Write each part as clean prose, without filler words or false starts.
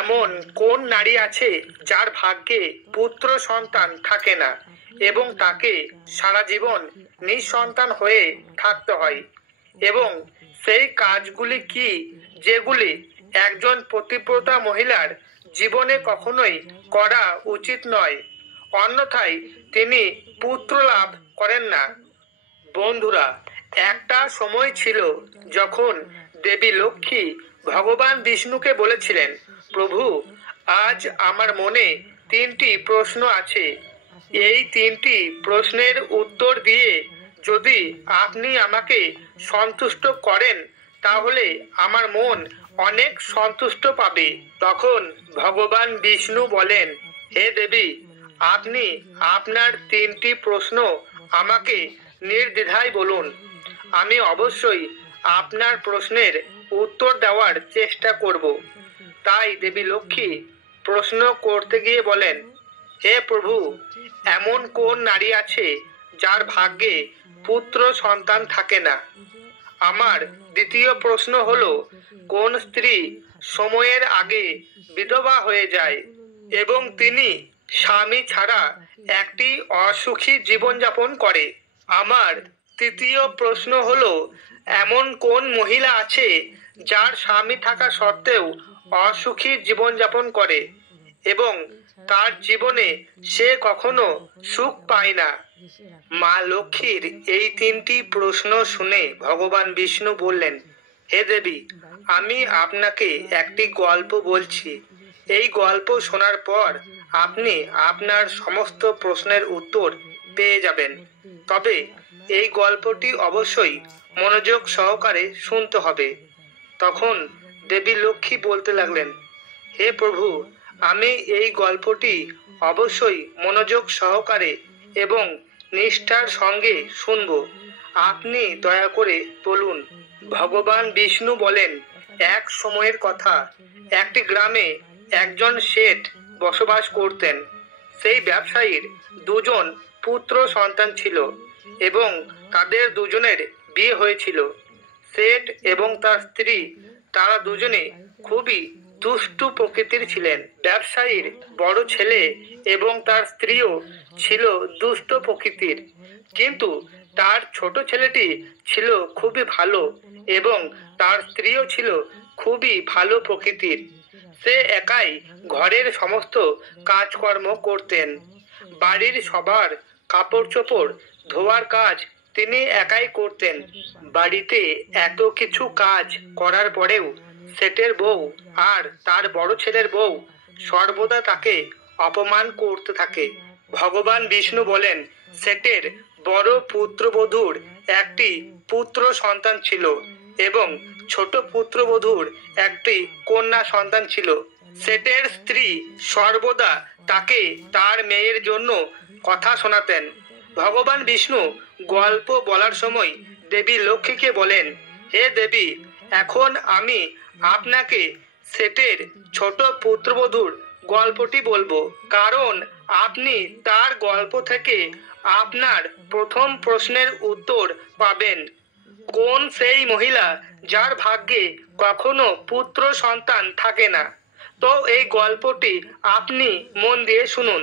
এমন কোন নারী আছে যার ভাগ্যে পুত্র সন্তান থাকে না এবং তাকে সারা জীবন নিঃসন্তান হয়ে থাকতে হয়? এবং সেই কাজগুলি কি যেগুলি একজন পতিব্রতা মহিলার জীবনে কখনোই করা উচিত নয়, অন্যথায় তিনি পুত্র লাভ করেন না? বন্ধুরা, একটা সময় ছিল যখন দেবী লক্ষ্মী ভগবান বিষ্ণুকে বলেছিলেন, প্রভু, আজ আমার মনে 3টি প্রশ্ন আছে। এই 3টি প্রশ্নের উত্তর দিয়ে যদি আপনি আমাকে সন্তুষ্ট করেন তাহলে আমার মন অনেক সন্তুষ্ট পাবে। তখন ভগবান বিষ্ণু বলেন, হে দেবী, আপনি আপনার 3টি প্রশ্ন আমাকে নির্দ্বিধায় বলুন। আমি অবশ্যই আপনার প্রশ্নের উত্তর দেওয়ার চেষ্টা করব। তাই দেবী লক্ষ্মী প্রশ্ন করতে গিয়ে বলেন, হে প্রভু, এমন কোন নারী আছে যার ভাগ্যে পুত্র সন্তান থাকে না? আমার দ্বিতীয় প্রশ্ন হলো, কোন স্ত্রী সময়ের আগে বিধবা হয়ে যায় এবং তিনি স্বামী ছাড়া একটি অসুখী জীবনযাপন করে? আমার তৃতীয় প্রশ্ন হলো, এমন কোন মহিলা আছে যার স্বামী থাকা সত্ত্বেও অসুখী জীবনযাপন করে এবং তার জীবনে সে কখনো সুখ পায় না? মা লক্ষ্মীর এই 3টি প্রশ্ন শুনে ভগবান বিষ্ণু বললেন, হে দেবী, আমি আপনাকে একটি গল্প বলছি। এই গল্প শোনার পর আপনি আপনার সমস্ত প্রশ্নের উত্তর পেয়ে যাবেন। তবে এই গল্পটি অবশ্যই মনোযোগ সহকারে শুনতে হবে। তখন দেবী লক্ষ্মী বলতে লাগলেন, হে প্রভু, আমি এই গল্পটি অবশ্যই মনোযোগ সহকারে এবং নিষ্ঠার সঙ্গে শুনব। আপনি দয়া করে বলুন। ভগবান বিষ্ণু বলেন, এক সময়ের কথা, একটি গ্রামে একজন শেঠ বসবাস করতেন। সেই ব্যবসায়ীর 2জন পুত্র সন্তান ছিল এবং তাদের 2জনের বিয়ে হয়েছিল। শেঠ এবং তার স্ত্রী, তারা 2জনে খুবই দুষ্টু প্রকৃতির ছিলেন। ব্যবসায়ীর বড় ছেলে এবং তার স্ত্রীও ছিল দুষ্ট প্রকৃতির, কিন্তু তার ছোট ছেলেটি ছিল খুবই ভালো এবং তার স্ত্রীও ছিল খুবই ভালো প্রকৃতির। সে একাই ঘরের সমস্ত কাজকর্ম করতেন। বাড়ির সবার কাপড় চোপড় ধোয়ার কাজ তিনি একাই করতেন। বাড়িতে এত কিছু কাজ করার পরেও শেঠের বউ আর তার বড় ছেলের বউ সর্বদা তাকে অপমান করতে থাকে। ভগবান বিষ্ণু বলেন, শেঠের বড় পুত্রবধূর একটি পুত্র সন্তান ছিল এবং ছোট পুত্রবধূর একটি কন্যা সন্তান ছিল। শেঠের স্ত্রী সর্বদা তাকে তার মেয়ের জন্য কথা শোনাতেন। ভগবান বিষ্ণু গল্প বলার সময় দেবী লক্ষ্মীকে বলেন, হে দেবী, এখন আমি আপনাকে শেঠের ছোট পুত্রবধূর গল্পটি বলবো, কারণ আপনি তার গল্প থেকে আপনার প্রথম প্রশ্নের উত্তর পাবেন। কোন সেই মহিলা যার ভাগ্যে কখনো পুত্র সন্তান থাকে না? তো এই গল্পটি আপনি মন দিয়ে শুনুন।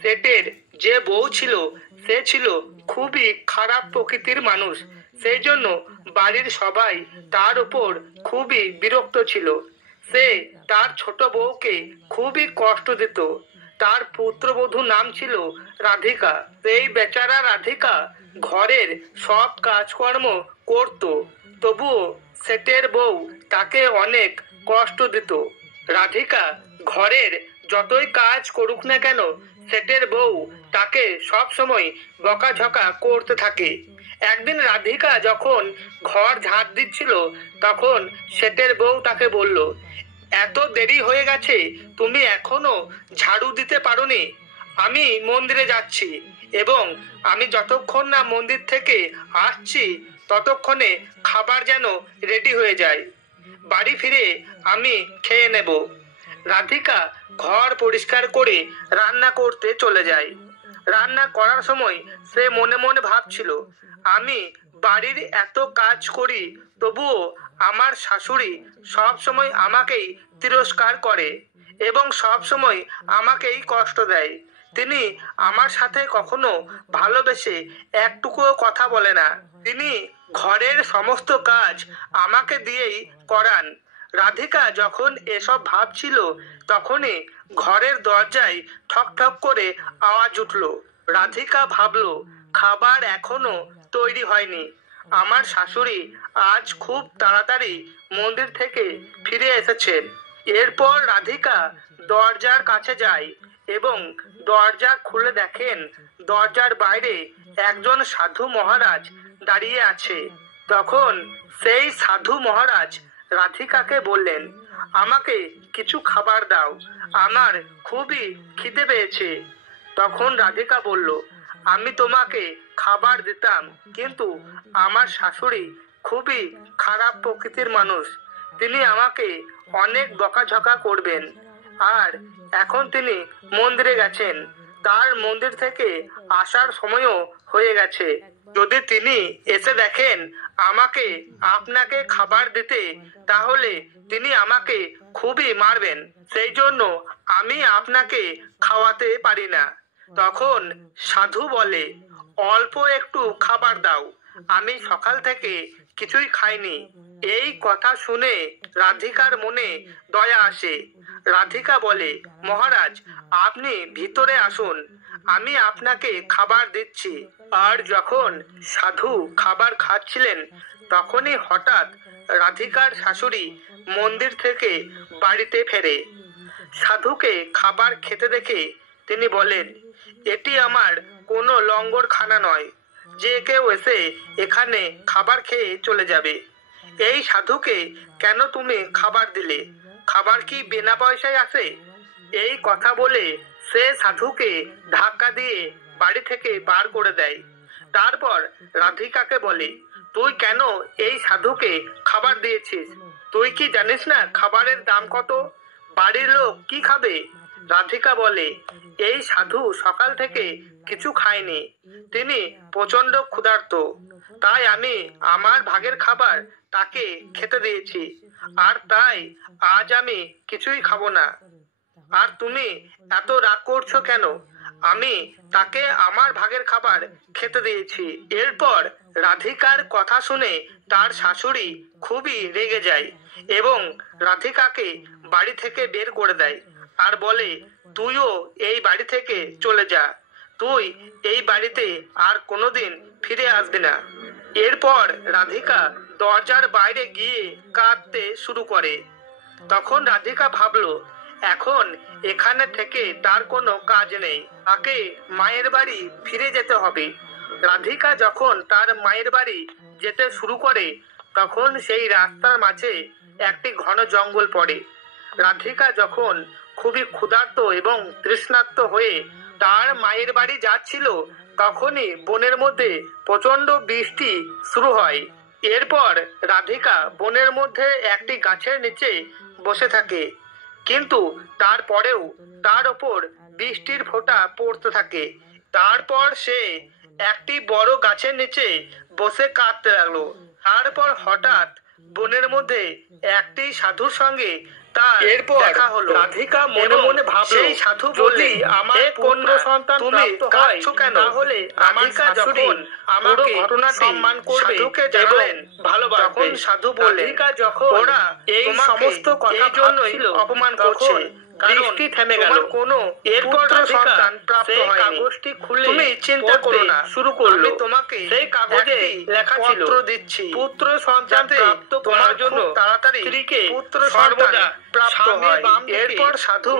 শেঠের যে বউ ছিল সে ছিল খুবই খারাপ প্রকৃতির মানুষ। সেই জন্য বাড়ির সবাই তার উপর খুবই বিরক্ত ছিল। সে তার ছোট বউকে খুবই কষ্ট দিত। তার পুত্রবধূ নাম ছিল রাধিকা। এই বেচারা রাধিকা ঘরের সব কাজকর্ম করত, তবুও শেঠের বউ তাকে অনেক কষ্ট দিত। রাধিকা ঘরের যতই কাজ করুক না কেন, শেঠের বউ তাকে সব সময় বকাঝকা করতে থাকে। একদিন রাধিকা যখন ঘর ঝাড় দিচ্ছিল, তখন শেঠের বউ তাকে বলল, এত দেরি হয়ে গেছে, তুমি এখনো ঝাড়ু দিতে পারোনি? আমি মন্দিরে যাচ্ছি এবং আমি যতক্ষণ না মন্দির থেকে আসছি ততক্ষণে খাবার যেন রেডি হয়ে যায়। বাড়ি ফিরে আমি খেয়ে নেব। রাধিকা ঘর পরিষ্কার করে রান্না করতে চলে যায়। রান্না করার সময় সে মনে মনে ভাবছিল, আমি বাড়ির এত কাজ করি, তবুও আমার শাশুড়ি সব সময় আমাকেই তিরস্কার করে। এবং সব সময় আমাকেই কষ্ট দেয়। তিনি আমার সাথে কখনো ভালোবেসে একটুকুও কথা বলে না। তিনি ঘরের সমস্ত কাজ আমাকে দিয়েই করান। রাধিকা যখন এসব ভাবছিল তখনই ঘরের দরজায় ঠক ঠক করে আওয়াজ উঠল। রাধিকা ভাবল খাবার এখনো তৈরি হয়নি। আমার শাশুড়ি আজ খুব তাড়াতাড়ি মন্দির থেকে ফিরে এসেছেন। এরপর রাধিকা দরজার কাছে যায় এবং দরজা খুলে দেখেন দরজার বাইরে একজন সাধু মহারাজ দাঁড়িয়ে আছে। তখন সেই সাধু মহারাজ রাধিকাকে বললেন, আমাকে কিছু খাবার দাও, আমার খুবই খিদে পেয়েছে। তখন রাধিকা বলল, আমি তোমাকে খাবার দিতাম, কিন্তু আমার শাশুড়ি খুবই খারাপ প্রকৃতির মানুষ। তিনি আমাকে অনেক বকাঝকা করবেন। আর এখন তিনি মন্দিরে গেছেন, তার মন্দির থেকে আসার সময়ও হয়ে গেছে। যদি তিনি এসে দেখেন আমাকে আপনাকে খাবার দিতে, তাহলে তিনি আমাকে খুবই মারবেন। সেই জন্য আমি আপনাকে খাওয়াতে পারি না। তখন সাধু বলে, অল্প একটু খাবার দাও, আমি সকাল থেকে কিছুই খাইনি। এই কথা শুনে রাধিকার মনে দয়া আসে। রাধিকা বলে, মহারাজ আপনি ভিতরে আসুন, আমি আপনাকে খাবার দিচ্ছি। আর যখন সাধু খাবার খাচ্ছিলেন তখনই হঠাৎ রাধিকার শাশুড়ি মন্দির থেকে বাড়িতে ফেরে। সাধুকে খাবার খেতে দেখে তিনি বলেন, এটি আমার কোনো লঙ্গরখানা নয় যে কেউ এসে এখানে খাবার খেয়ে চলে যাবে। এই সাধুকে কেন তুমি খাবার দিলে? খাবার কি বিনা পয়সায় আসে? এই কথা বলে সে সাধুকে ধাক্কা দিয়ে বাড়ি থেকে বার করে দেয়। তারপর রাধিকাকে বলে, তুই কেন এই সাধুকে খাবার দিয়েছিস? তুই কি জানিস না খাবারের দাম কত? বাড়ির লোক কি খাবে? রাধিকা বলে, এই সাধু সকাল থেকে কিছু খায়নি, তিনি প্রচন্ড ক্ষুধার্ত, তাই আমি আমার ভাগের খাবার তাকে খেতে দিয়েছি। আর তাই আজ আমি কিছুই খাবো না। আর তুমি এত রাগ করছো কেন? আমি তাকে আমার ভাগের খাবার খেতে দিয়েছি। এরপর রাধিকার কথা শুনে তার শাশুড়ি খুবই রেগে যায় এবং রাধিকাকে বাড়ি থেকে বের করে দেয় আর বলে, তুইও এই বাড়ি থেকে চলে যা, তুই এই বাড়িতে আর কোনোদিন ফিরে আসবি না। এরপর রাধিকা দরজার বাইরে গিয়ে কাঁদতে শুরু করে। তখন রাধিকা ভাবলো, এখন এখানে থেকে তার কোনো কাজ নেই, তাকে মায়ের বাড়ি ফিরে যেতে হবে। রাধিকা যখন তার মায়ের বাড়ি যেতে শুরু করে তখন সেই রাস্তার মাঝে একটি ঘন জঙ্গল পড়ে। রাধিকা যখন খুবই ক্ষুধার্ত এবং তৃষ্ণার্ত হয়ে তার মায়ের বাড়ি যাচ্ছিল তখনই বনের মধ্যে প্রচন্ড বৃষ্টি শুরু হয়। এরপর রাধিকা বনের মধ্যে একটি গাছের নিচে বসে থাকে, কিন্তু তারপরেও তার ওপর বৃষ্টির ফোঁটা পড়তে থাকে। তারপর সে একটি বড় গাছের নিচে বসে কাঁদতে লাগলো। তারপর হঠাৎ বনের মধ্যে একটি সাধুর সঙ্গে তার দেখা হলো। রাধিকা মনে মনে ভাবলো, সেই সাধু বললে, আমার পুত্র সন্তান তুমি কাঁদছো কেন? তাহলে রাধিকা যখন আমাকে ঘটনাটি সম্মান করবে, সাধুকে জানালেন ভালোবাসবে। তখন সাধু বললেন, রাধিকা যখন ওরা এই সমস্ত কথা জন্যই অপমান করছে, বৃষ্টি থেমে গেল, কোনো এরপর সন্তান প্রাপ্ত হয়নি। কাগজটি খুলে তুমি চিন্তা করো না শুরু করলো। আমি তোমাকে সেই কাগজে লেখা ছিল, পত্র দিচ্ছি, পুত্র সন্তান প্রাপ্ত করার জন্য তাড়াতাড়ি স্ত্রীকে পুত্র সর্বদা প্রাপ্ত হয়। এরপর সাধু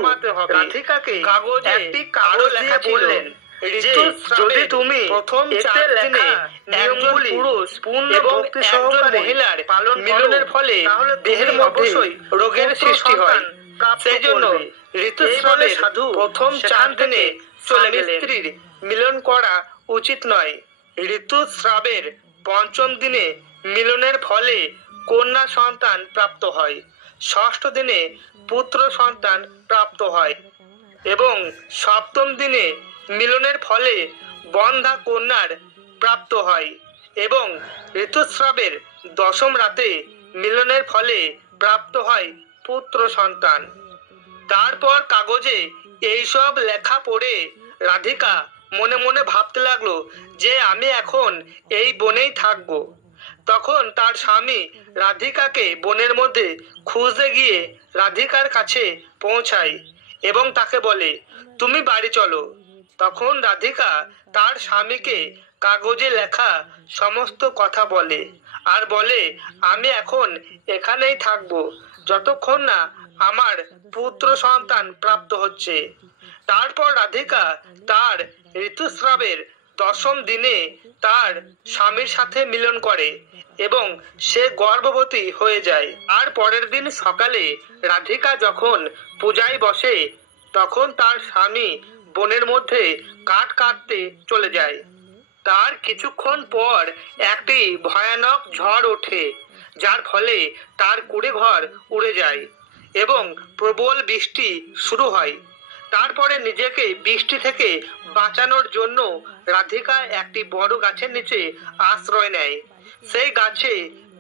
রাধিকাকে কাগজে একটি কাগজ লেখা বললেন যে যদি তুমি প্রথম এতে লেখা নিয়মগুলি পুরুষ পূর্ণ ভক্তি সহকারে মহিলার পালন মিলনের ফলে তাহলে দেহের অবশ্যই রোগের সৃষ্টি হয়। সেই জন্য ঋতুস্রাবের সাধু প্রথম 4 দিনে চলে গেলেন। স্ত্রীর মিলন করা উচিত নয়। ঋতুস্রাবের 5ম দিনে মিলনের ফলে কন্যা সন্তান প্রাপ্ত হয়, 6ষ্ঠ দিনে পুত্র সন্তান প্রাপ্ত হয় এবং 7ম দিনে মিলনের ফলে বন্ধা কন্যার প্রাপ্ত হয় এবং ঋতুস্রাবের 10ম রাতে মিলনের ফলে প্রাপ্ত হয় পুত্র সন্তান। তারপর কাগজে এইসব লেখা পড়ে রাধিকা মনে মনে ভাবতে লাগলো যে আমি এখন এই বনেই থাকবো। তখন তার স্বামী রাধিকাকে বনের মধ্যে খুঁজতে গিয়ে রাধিকার কাছে পৌঁছায় এবং তাকে বলে, তুমি বাড়ি চলো। তখন রাধিকা তার স্বামীকে কাগজে লেখা সমস্ত কথা বলে আর বলে, আমি এখন এখানেই থাকবো যতক্ষণ না আমার পুত্র সন্তান প্রাপ্ত হচ্ছে। তারপর রাধিকা তার ঋতুস্রাবের 10ম দিনে তার স্বামীর সাথে মিলন করে এবং সে গর্ভবতী হয়ে যায়। আর পরের দিন সকালে রাধিকা যখন পূজায় বসে তখন তার স্বামী বনের মধ্যে কাঠ কাটতে চলে যায়। তার কিছুক্ষণ পর একটি ভয়ানক ঝড় ওঠে, যার ফলে তার কুড়ে ঘর উড়ে যায় এবং প্রবল বৃষ্টি শুরু হয়। তারপরে নিজেকে বৃষ্টি থেকে বাঁচানোর জন্য রাধিকা একটি বড় গাছের নিচে আশ্রয় নেয়। সেই গাছে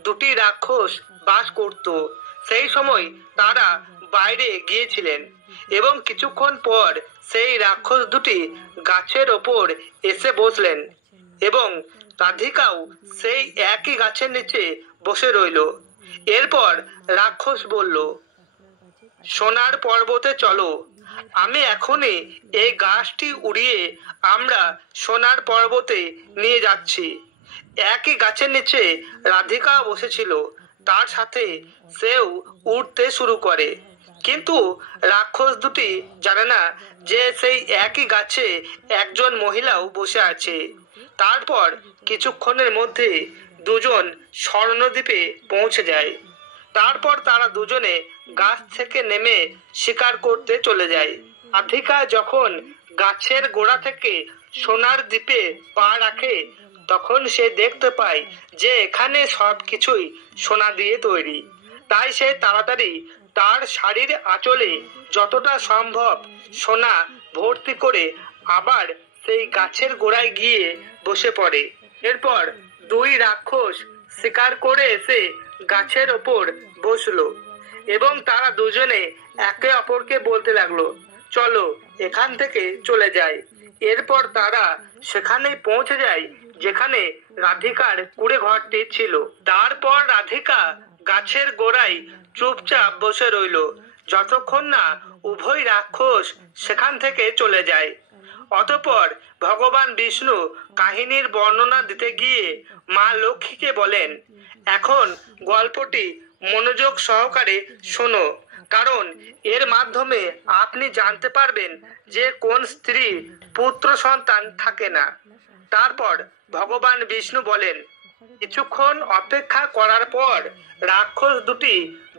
2টি রাক্ষস বাস করত। সেই সময় তারা বাইরে গিয়েছিলেন এবং কিছুক্ষণ পর সেই রাক্ষস দুটি গাছের ওপর এসে বসলেন এবং রাধিকাও সেই একই গাছের নিচে বসে রইল। এরপর রাক্ষস বলল, সোনার পর্বতে চলো, আমি এখনই এই গাছটি উড়িয়ে আমরা সোনার পর্বতে নিয়ে যাচ্ছি। একই গাছের নিচে রাধিকা বসেছিল, তার সাথে সেও উঠতে শুরু করে। কিন্তু রাক্ষস দুটি জানে না যে সেই একই গাছে একজন মহিলাও বসে আছে। তারপর কিছুক্ষণের মধ্যে দুজন স্বর্ণদ্বীপে পৌঁছে যায়। তারপর তারা দুজনে গাছ থেকে নেমে শিকার করতে চলে যায়। রাধিকা যখন গাছের গোড়া থেকে সোনার দ্বীপে পা রাখে তখন সে দেখতে পায় যে এখানে সবকিছুই সোনা দিয়ে তৈরি। তাই সে তাড়াতাড়ি তার শাড়ির আঁচলে যতটা সম্ভব সোনা ভর্তি করে আবার সেই গাছের গোড়ায় গিয়ে বসে পড়ে। এরপর 2 রাক্ষস শিকার করে এসে গাছের ওপর বসলো এবং তারা দুজনে একে অপরকে বলতে লাগলো, চলো এখান থেকে চলে যাই। এরপর তারা সেখানেই পৌঁছে যায় যেখানে রাধিকার কুড়ে ঘরটি ছিল। তারপর রাধিকা গাছের গোড়ায় চুপচাপ বসে রইল যতক্ষণ না উভয় রাক্ষস সেখান থেকে চলে যায়। অতঃপর ভগবান বিষ্ণু কাহিনীর বর্ণনা দিতে গিয়ে মা লক্ষ্মীকে বলেন, এখন গল্পটি মনোযোগ সহকারে শোনো, কারণ এর মাধ্যমে আপনি জানতে পারবেন যে কোন স্ত্রী পুত্র সন্তান থাকে না। তারপর ভগবান বিষ্ণু বলেন, কিছুক্ষণ অপেক্ষা করার পর রাক্ষস দুটি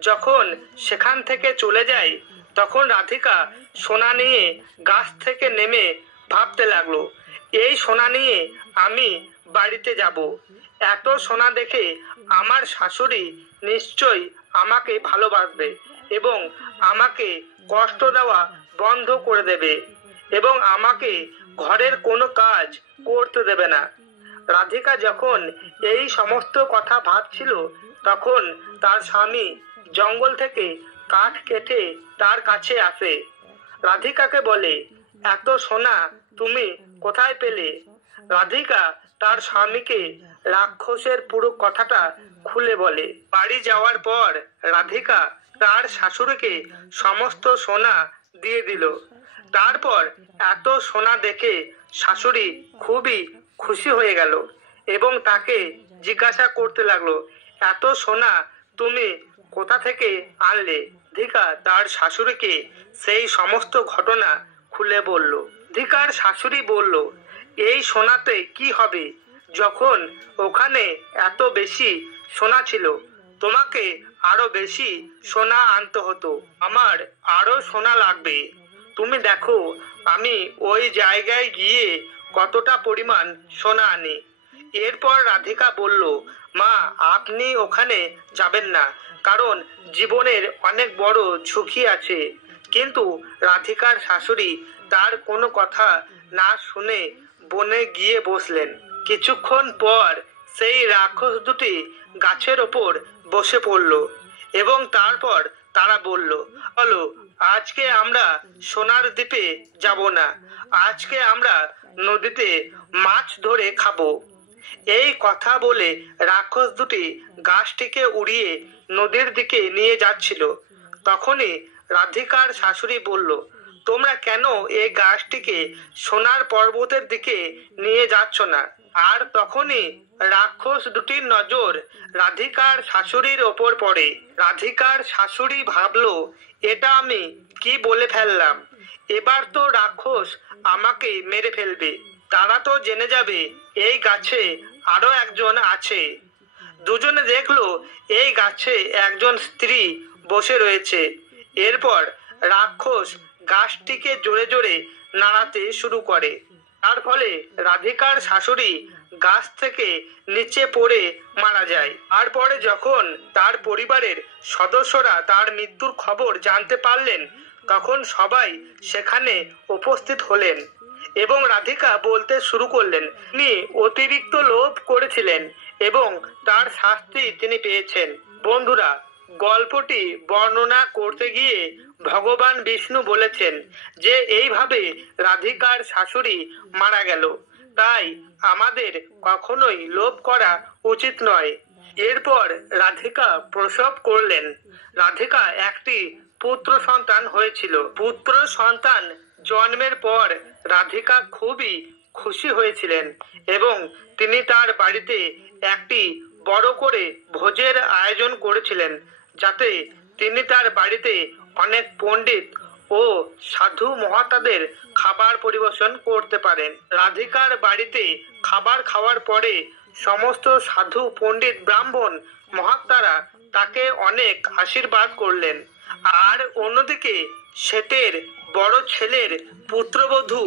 যখন সেখান থেকে চলে যায় তখন রাধিকা সোনা নিয়ে গাছ থেকে নেমে ভাবতে লাগলো, এই সোনা নিয়ে আমি বাড়িতে যাব। এত সোনা দেখে আমার শাশুড়ি নিশ্চয়ই আমাকে ভালোবাসবে এবং আমাকে কষ্ট দেওয়া বন্ধ করে দেবে এবং আমাকে ঘরের কোনো কাজ করতে দেবে না। রাধিকা যখন এই সমস্ত কথা ভাবছিল তখন তার স্বামী জঙ্গল থেকে কাঠ কেটে তার কাছে আসে। রাধিকাকে বলে, এত সোনা তুমি কোথায় পেলে? রাধিকা তার স্বামীকে রাক্ষসের পুরো কথাটা খুলে বলে। বাড়ি যাওয়ার পর রাধিকা তার শাশুড়িকে সমস্ত সোনা দিয়ে দিল। তারপর এত সোনা দেখে শাশুড়ি খুবই খুশি হয়ে গেল এবং তাকে জিজ্ঞাসা করতে লাগলো, এত সোনা তুমি কোথা থেকে আনলে? রাধিকা তার শাশুড়িকে সেই সমস্ত ঘটনা খুলে বলল। রাধিকার শাশুড়ি বলল, এই সোনাতে কি হবে, যখন ওখানে এত বেশি সোনা ছিল তোমাকে আরো বেশি সোনা আনতে হতো। আমার আরো সোনা লাগবে, তুমি দেখো আমি ওই জায়গায় গিয়ে কতটা পরিমাণ সোনা আনি। এরপর রাধিকা বলল, মা আপনি ওখানে যাবেন না, কারণ জীবনের অনেক বড় ঝুঁকি আছে। কিন্তু রাধিকার শাশুড়ি তার কোনো কথা না শুনে বনে গিয়ে বসলেন। কিছুক্ষণ পর সেই রাক্ষস দুটি গাছের ওপর বসে পড়ল এবং তারপর তারা বলল, চলো আজকে আমরা সোনার দ্বীপে যাব না, আজকে আমরা নদীতে মাছ ধরে খাবো। এই কথা বলে রাক্ষস দুটি গাছটিকে উড়িয়ে নদীর দিকে নিয়ে যাচ্ছিল। তখনই রাধিকার শাশুড়ি বলল, তোমরা কেন এই গাছটিকে সোনার পর্বতের দিকে নিয়ে যাচ্ছ না? আর তখনই রাক্ষস দুটির নজর রাধিকার শাশুড়ির ওপর পড়ে। রাধিকার শাশুড়ি ভাবলো, এটা আমি কি বলে ফেললাম, এবার তো রাক্ষস আমাকে মেরে ফেলবে। তারা তো জেনে যাবে এই গাছে আরো একজন আছে। দুজনে দেখলো এই গাছে একজন স্ত্রী বসে রয়েছে। এরপর রাক্ষস গাছটিকে জোরে জোরে নাড়াতে শুরু করে। তার ফলে রাধিকার শাশুড়ি গাছ থেকে নিচে পড়ে মারা যায়। তারপরে যখন তার পরিবারের সদস্যরা তার মৃত্যুর খবর জানতে পারলেন, তখন সবাই সেখানে উপস্থিত হলেন এবং রাধিকা বলতে শুরু করলেন, তিনি অতিরিক্ত লোভ করেছিলেন এবং তার শাস্তি তিনি পেয়েছেন। বন্ধুরা, গল্পটি বর্ণনা করতে গিয়ে ভগবান বিষ্ণু বলেছেন যে এইভাবে রাধিকার শাশুড়ি মারা গেল, তাই আমাদের কখনোই লোভ করা উচিত নয়। এরপর রাধিকা প্রসব করলেন। রাধিকা একটি পুত্র সন্তান হয়েছিল। পুত্র সন্তান জন্মের পর রাধিকা খুবই খুশি হয়েছিলেন এবং তিনি তার বাড়িতে একটি বড় করে ভোজের আয়োজন করেছিলেন, যাতে তিনি তার বাড়িতে অনেক পণ্ডিত ও সাধু মহাত্মাদের খাবার পরিবেশন করতে পারেন। রাধিকার বাড়িতে খাবার খাওয়ার পরে সমস্ত সাধু পণ্ডিত ব্রাহ্মণ মহাত্মারা তাকে অনেক আশীর্বাদ করলেন। আর অন্যদিকে শ্বেতের বড় ছেলের পুত্রবধূ,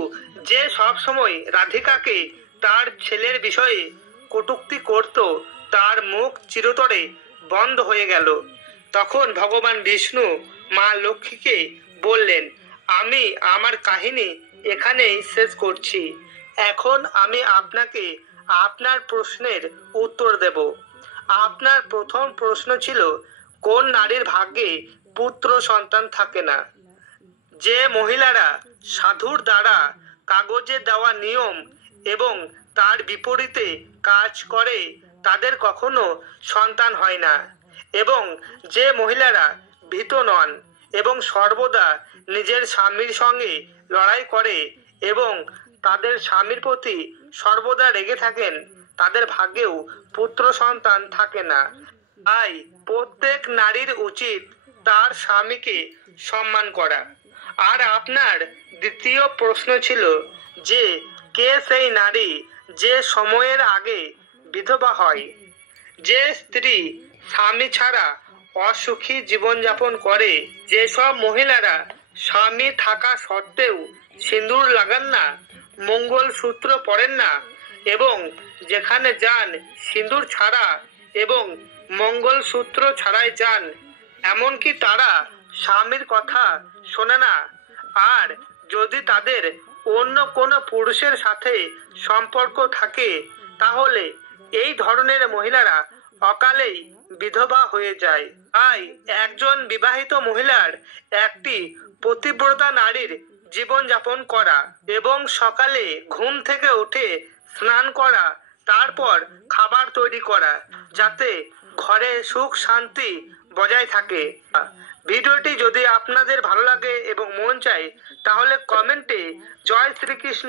যে সবসময় রাধিকাকে তার ছেলের বিষয়ে কটূক্তি করত, তার মুখ চিরতরে বন্ধ হয়ে গেল। তখন ভগবান বিষ্ণু মা লক্ষ্মীকে বললেন, আমি আমার কাহিনী এখানেই শেষ করছি। এখন আমি আপনাকে আপনার প্রশ্নের উত্তর দেব। আপনার প্রথম প্রশ্ন ছিল, কোন নারীর ভাগ্যে পুত্র সন্তান থাকে না? যে মহিলারা সাধুর দ্বারা কাগজে দেওয়া নিয়ম এবং তার বিপরীতে কাজ করে, তাদের কখনো সন্তান হয় না। এবং যে মহিলারা ভীত নন এবং সর্বদা নিজের স্বামীর সঙ্গে লড়াই করে এবং তাদের স্বামীর প্রতি সর্বদা রেগে থাকেন, তাদের ভাগ্যেও পুত্র সন্তান থাকে না। তাই প্রত্যেক নারীর উচিত তার স্বামীকে সম্মান করা। আর আপনার দ্বিতীয় প্রশ্ন ছিল যে, কে সেই নারী যে সময়ের আগে বিধবা হয়? যে স্ত্রী স্বামী ছাড়া অসুখী জীবনযাপন করে। যেসব মহিলারা স্বামী থাকা সত্ত্বেও সিঁদুর লাগান না, মঙ্গলসূত্র পরেন না এবং যেখানে যান সিঁদুর ছাড়া এবং মঙ্গলসূত্র ছাড়াই যান, এমনকি তারা স্বামীর কথা শোনে না। আর যদি তাদের অন্য কোনো পুরুষের সাথে সম্পর্ক থাকে, তাহলে এই ধরনের মহিলারা অকালেই বিধবা হয়ে যায়। তাই একজন বিবাহিত মহিলার একটি পতিব্রতা নারীর জীবনযাপন করা এবং সকালে ঘুম থেকে উঠে স্নান করা, তারপর খাবার তৈরি করা, যাতে ঘরে সুখ শান্তি বজায় থাকে। ভিডিওটি যদি আপনাদের ভালো লাগে এবং মন চায়, তাহলে কমেন্টে জয় শ্রীকৃষ্ণ